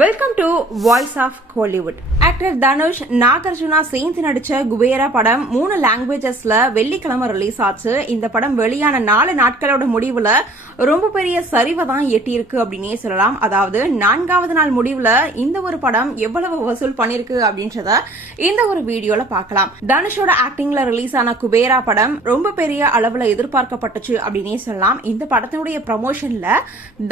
Welcome to voice of Kollywood. Actor Dhanush Nagarjuna சேர்ந்து நடிச்ச குபேரா படம் 3 லாங்குவேஜஸ்ல வெள்ளிக்கிழமை ரிலீஸ் ஆச்சு. இந்த படம் வெளியான 4 நாட்களோட முடிவுல ரொம்ப பெரிய சரிவை தான் எட்டியிருக்கு அப்படின்னே சொல்லலாம். அதாவது 4வது நாள் முடிவுல இந்த ஒரு படம் எவ்வளவு வசூல் பண்ணிருக்கு அப்படின்றத இந்த ஒரு வீடியோல பார்க்கலாம். தனுஷோட ஆக்டிங்ல ரிலீஸ் ஆன குபேரா படம் ரொம்ப பெரிய அளவுல எதிர்பார்க்கப்பட்டுச்சு அப்படின்னே சொல்லலாம். இந்த படத்தினுடைய ப்ரமோஷன்ல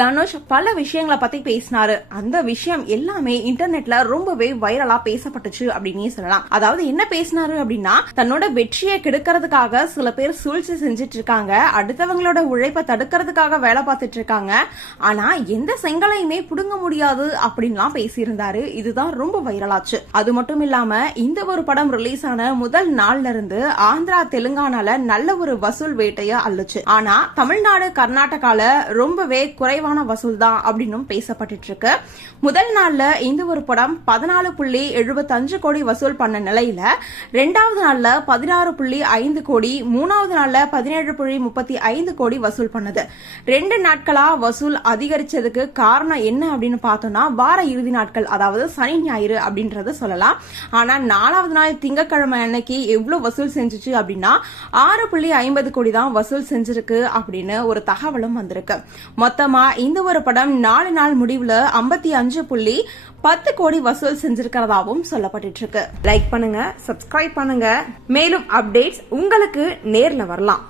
தனுஷ் பல விஷயங்களை பத்தி பேசினாரு. அந்த விஷயம் எல்லாமே இன்டர்நெட்ல ரொம்பவே வைரலா பேசப்பட்டுச்சு அப்படின்னே சொல்லலாம். அதாவது என்ன பேசினாரு அப்படின்னா, தன்னோட வெற்றியை கெடுக்கிறதுக்காக சில பேர் சூழ்ச்சி செஞ்சிட்டு இருக்காங்க, அடுத்தவங்களோட உழைப்பை தடுக்கிறதுக்காக வேலை பார்த்துட்டு இருக்காங்க, ஆனா எந்த செங்கலையுமே புடுங்க முடியாது அப்படின்லாம் பேசியிருந்தாரு. இதுதான் ரொம்ப வைரலாச்சு. அது மட்டும் இல்லாம இந்த ஒரு படம் ரிலீஸ் ஆன முதல் நாள்ல இருந்து ஆந்திரா தெலுங்கானால நல்ல ஒரு வசூல் வேட்டைய அள்ளுச்சு. ஆனா தமிழ்நாடு கர்நாடகால ரொம்பவே குறைவான வசூல் தான் அப்படின்னு பேசப்பட்டு இருக்கு. முதல் நாள்ல இந்த ஒரு படம் 14.75 கோடி வசூல் பண்ண நிலையில 2வது நாள்ல 16.5 கோடி, 3வது நாள்ல 17.35 கோடி வசூல் பண்ணது. 2 நாட்களா வசூல் அதிகரிச்சதுக்கு காரணம் என்ன அப்படின்னு பார்த்தோம்னா, வார இறுதி நாட்கள், அதாவது சனி ஞாயிறு அப்படின்றத சொல்லலாம். ஆனா 4வது நாள் திங்கட்கிழமை அன்னைக்கு எவ்வளவு வசூல் செஞ்சுச்சு அப்படின்னா 6.50 கோடி தான் வசூல் செஞ்சிருக்கு அப்படின்னு ஒரு தகவலும் வந்திருக்கு. மொத்தமா இந்த ஒரு படம் 4 நாள் முடிவுல 55.10 கோடி வசூல் செஞ்சிருக்கிறதாவும் சொல்லப்பட்டு இருக்கு. லைக் பண்ணுங்க, சப்ஸ்கிரைப் பண்ணுங்க. மேலும் அப்டேட்ஸ் உங்களுக்கு நேர்ல வரலாம்.